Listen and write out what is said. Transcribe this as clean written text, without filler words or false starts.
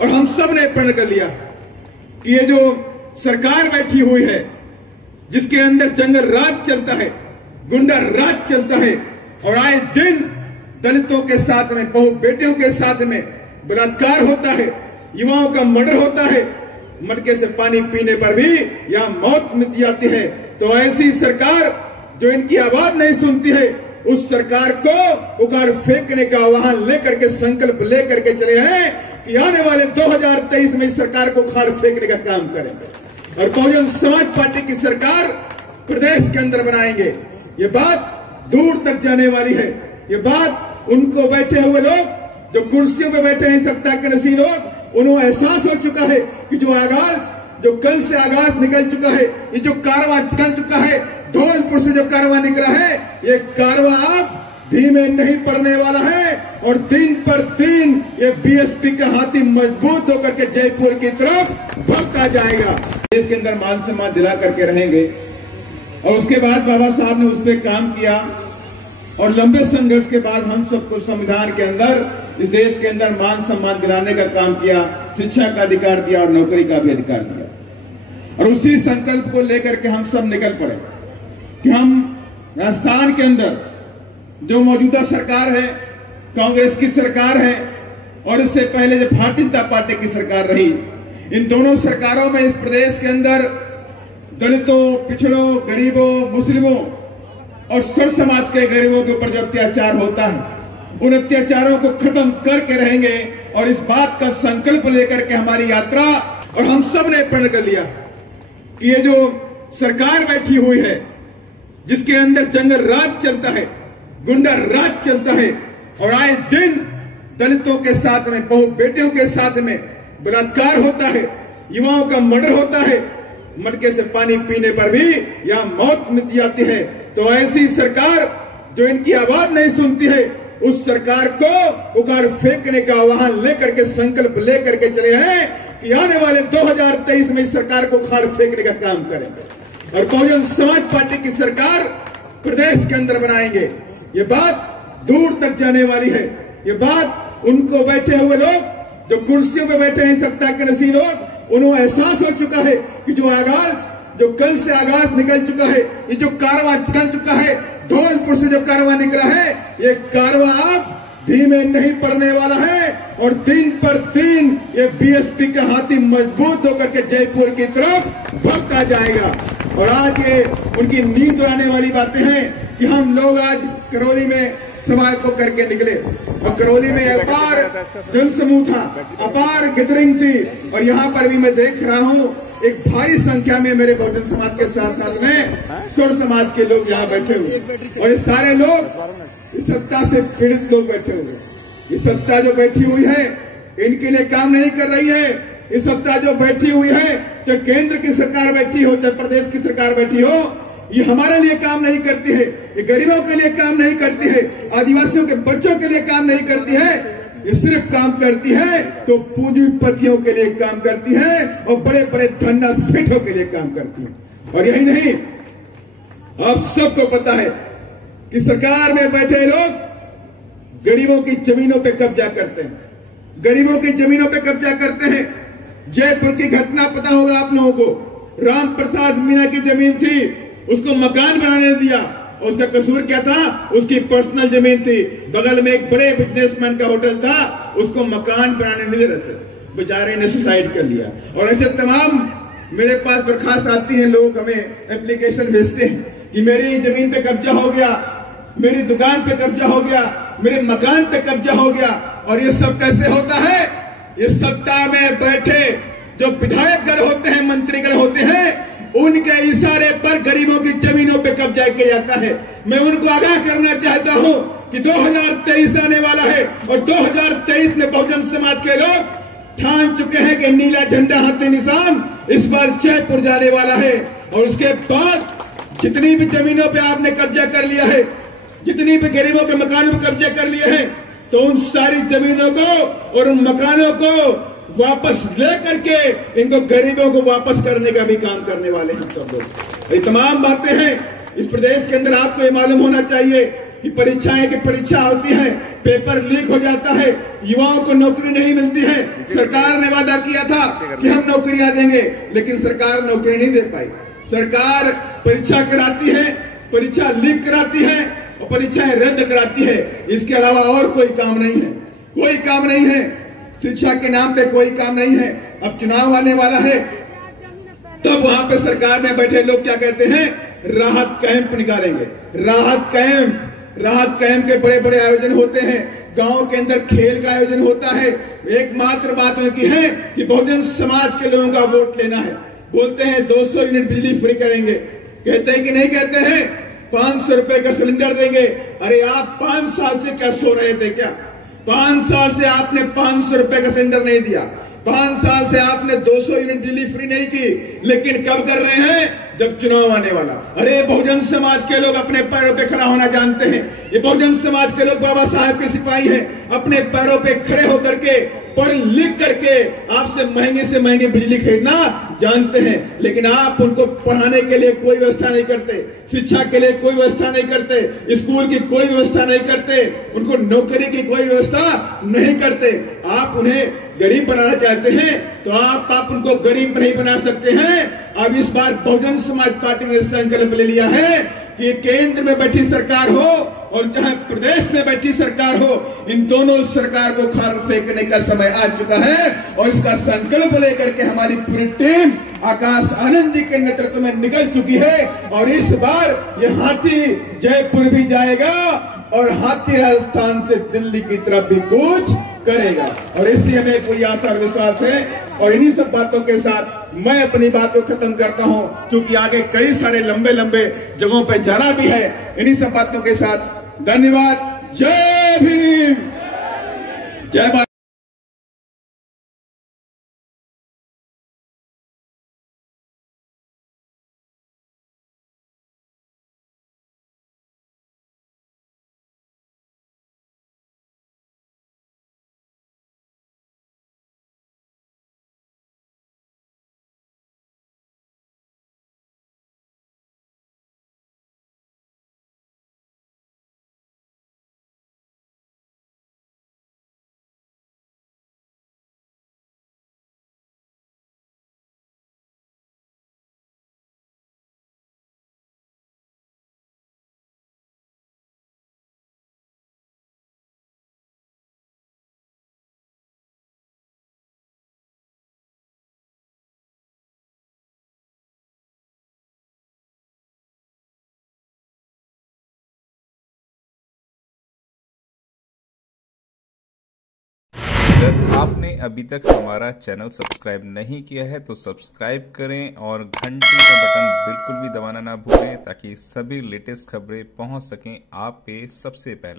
और हम सब ने प्रण कर लिया कि ये जो सरकार बैठी हुई है, जिसके अंदर जंगल राज चलता है, गुंडा राज चलता है, और आए दिन दलितों के साथ में, बहु बेटियों के साथ में बलात्कार होता है, युवाओं का मर्डर होता है, मटके से पानी पीने पर भी यहां मौत मिट जाती है। तो ऐसी सरकार जो इनकी आवाज नहीं सुनती है, उस सरकार को उखाड़ फेंकने का वहां लेकर के संकल्प लेकर के चले हैं कि आने वाले 2023 में इस सरकार को उखाड़ फेंकने का काम करेंगे और बहुजन समाज पार्टी की सरकार प्रदेश के अंदर बनाएंगे। ये बात दूर तक जाने वाली है। ये बात उनको बैठे हुए लोग जो कुर्सियों पे बैठे हैं, सत्ता के नसीब लोग, उन्हें एहसास हो चुका है कि जो कल से आगाज निकल चुका है, ये जो कारवां निकल चुका है, धौलपुर से जो कारवां निकला है, ये कारवां अब धीमे नहीं पड़ने वाला है और दिन पर दिन ये बीएसपी का हाथी मजबूत होकर के जयपुर की तरफ बढ़ता जाएगा। देश के अंदर मान सम्मान दिला करके रहेंगे और उसके बाद बाबा साहब ने उस पर काम किया और लंबे संघर्ष के बाद हम सबको संविधान के अंदर इस देश के अंदर मान सम्मान दिलाने का काम किया, शिक्षा का अधिकार दिया और नौकरी का भी अधिकार दिया। और उसी संकल्प को लेकर के हम सब निकल पड़े कि हम राजस्थान के अंदर जो मौजूदा सरकार है, कांग्रेस की सरकार है और इससे पहले जो भारतीय जनता पार्टी की सरकार रही, इन दोनों सरकारों में इस प्रदेश के अंदर दलितों, पिछड़ों, गरीबों, मुस्लिमों और सर्व समाज के गरीबों के ऊपर जो अत्याचार होता है, उन अत्याचारों को खत्म करके रहेंगे और इस बात का संकल्प लेकर के हमारी यात्रा, और हम सब ने प्रण कर लिया कि ये जो सरकार बैठी हुई है, जिसके अंदर जंगल राज चलता है, गुंडा राज चलता है, और आए दिन दलितों के साथ में, बहु बेटियों के साथ में बलात्कार होता है, युवाओं का मर्डर होता है, मटके से पानी पीने पर भी यहां मौत मिट जाती है। तो ऐसी सरकार जो इनकी आवाज नहीं सुनती है, उस सरकार को उखाड़ फेंकने का वहां लेकर के संकल्प लेकर के चले हैं कि आने वाले 2023 में इस सरकार को उखाड़ फेंकने का काम करेंगे और बहुजन समाज पार्टी की सरकार प्रदेश के अंदर बनाएंगे। ये बात दूर तक जाने वाली है। ये बात उनको बैठे हुए लोग जो कुर्सियों पे बैठे हैं, सत्ता के नसीब लोग, उन्हें एहसास हो चुका है कि जो कल से आगाज निकल चुका है, ये जो कारवां निकल चुका है, धौलपुर से जो कारवां निकला है, ये कारवां अब धीमे नहीं पड़ने वाला है और दिन पर दिन ये बीएसपी का हाथी मजबूत होकर के जयपुर की तरफ बढ़ता जाएगा। और आज ये उनकी नींद उड़ाने वाली बातें हैं कि हम लोग आज करौली में सभा को करके निकले और करौली में अपार जनसमूह था, अपार गैदरिंग थी और यहाँ पर भी मैं देख रहा हूँ एक भारी संख्या में मेरे बहुजन समाज के साथ साथ में सोर समाज के लोग यहाँ बैठे हुए और ये सारे लोग इस सत्ता से पीड़ित लोग बैठे हुए। ये सत्ता जो बैठी हुई है इनके लिए काम नहीं कर रही है। ये सत्ता जो बैठी हुई है, चाहे केंद्र की सरकार बैठी हो, चाहे प्रदेश की सरकार बैठी हो, ये हमारे लिए काम नहीं करती है, ये गरीबों के लिए काम नहीं करती है, आदिवासियों के बच्चों के लिए काम नहीं करती है। ये सिर्फ काम करती है तो पूंजीपतियों के लिए काम करती है और बड़े बड़े धन्ना सेठों के लिए काम करती है। और यही नहीं, आप सबको पता है कि सरकार में बैठे लोग गरीबों की जमीनों पे कब्जा करते हैं, गरीबों की जमीनों पे कब्जा करते हैं। जयपुर की घटना पता होगा आप लोगों को, राम प्रसाद मीणा की जमीन थी, उसको मकान बनाने दिया और उसका कसूर क्या था? उसकी पर्सनल जमीन थी, बगल में एक बड़े बिजनेसमैन का होटल था, उसको मकान बनाने नहीं दे रहे थे, बेचारे ने सुसाइड कर लिया। और ऐसे तमाम मेरे पास दरखास्त आती हैं, लोग हमें एप्लीकेशन भेजते हैं कि मेरी जमीन पे कब्जा हो गया, मेरी दुकान पे कब्जा हो गया, मेरे मकान पे कब्जा हो गया। और ये सब कैसे होता है? ये सत्ता में बैठे जो विधायकगण होते हैं, मंत्रीगण होते हैं, उनके इशारे पर गरीबों की जमीनों पे कब्जा किया जाता है। मैं उनको आगाह करना चाहता हूं कि 2023 आने वाला है और 2023 में बहुजन समाज के लोग ठान चुके हैं कि नीला झंडा हाथी निशान इस बार जयपुर जाने वाला है। और उसके बाद जितनी भी जमीनों पे आपने कब्जा कर लिया है, जितनी भी गरीबों के मकानों पे कब्जा कर लिए हैं, तो उन सारी जमीनों को और उन मकानों को वापस लेकर के इनको गरीबों को वापस करने का भी काम करने वाले हैं सब लोग। ये तमाम बातें हैं इस प्रदेश के अंदर। आपको ये मालूम होना चाहिए कि परीक्षाएं की परीक्षा होती है, पेपर लीक हो जाता है, युवाओं को नौकरी नहीं मिलती है। सरकार ने वादा किया था कि हम नौकरियां देंगे, लेकिन सरकार नौकरी नहीं दे पाई। सरकार परीक्षा कराती है, परीक्षा लीक कराती है और परीक्षाएं रद्द कराती है। इसके अलावा और कोई काम नहीं है, कोई काम नहीं है। शिक्षा के नाम पे कोई काम नहीं है। अब चुनाव आने वाला है, तब वहां पे सरकार में बैठे लोग क्या कहते हैं, राहत कैंप निकालेंगे। राहत कैंप के बड़े बड़े आयोजन होते हैं, गांव के अंदर खेल का आयोजन होता है। एकमात्र बात उनकी है कि बहुजन समाज के लोगों का वोट लेना है। बोलते हैं 200 यूनिट बिजली फ्री करेंगे, कहते हैं कि नहीं कहते हैं 500 रुपए का सिलेंडर देंगे। अरे आप 5 साल से क्या सो रहे थे क्या? 5 साल से आपने 500 रुपए का सिलेंडर नहीं दिया, 5 साल से आपने 200 यूनिट बिजली फ्री नहीं की, लेकिन कब कर रहे हैं? जब चुनाव आने वाला। अरे बहुजन समाज के लोग अपने पैरों पे खड़ा होना जानते हैं। ये बहुजन समाज के लोग बाबा साहब के सिपाही हैं, अपने पैरों पे खड़े होकर के पढ़ लिख करके आपसे महंगे से महंगी बिजली खरीदना जानते हैं, लेकिन आप उनको पढ़ाने के लिए कोई व्यवस्था नहीं करते, शिक्षा के लिए कोई व्यवस्था नहीं करते, स्कूल की कोई व्यवस्था नहीं करते, उनको नौकरी की कोई व्यवस्था नहीं करते। आप उन्हें गरीब बनाना चाहते हैं तो आप उनको गरीब नहीं बना सकते हैं। अब इस बार बहुजन समाज पार्टी ने संकल्प ले लिया है कि केंद्र में बैठी सरकार हो और चाहे प्रदेश में बैठी सरकार हो, इन दोनों सरकार को खाल फेंकने का समय आ चुका है। और इसका संकल्प लेकर के हमारी पूरी टीम आकाश आनंद जी के नेतृत्व में निकल चुकी है। और इस बार ये हाथी जयपुर भी जाएगा और हाथी राजस्थान से दिल्ली की तरफ भी कूच करेगा। और इसी हमें पूरी आशा और विश्वास है। और इन्हीं सब बातों के साथ मैं अपनी बात को खत्म करता हूं, क्योंकि आगे कई सारे लंबे लंबे जगहों पे जाना भी है। इन्हीं सब बातों के साथ धन्यवाद। जय भीम, जय भारत। अगर आपने अभी तक हमारा चैनल सब्सक्राइब नहीं किया है तो सब्सक्राइब करें और घंटी का बटन बिल्कुल भी दबाना ना भूलें, ताकि सभी लेटेस्ट खबरें पहुंच सकें आप पे सबसे पहले।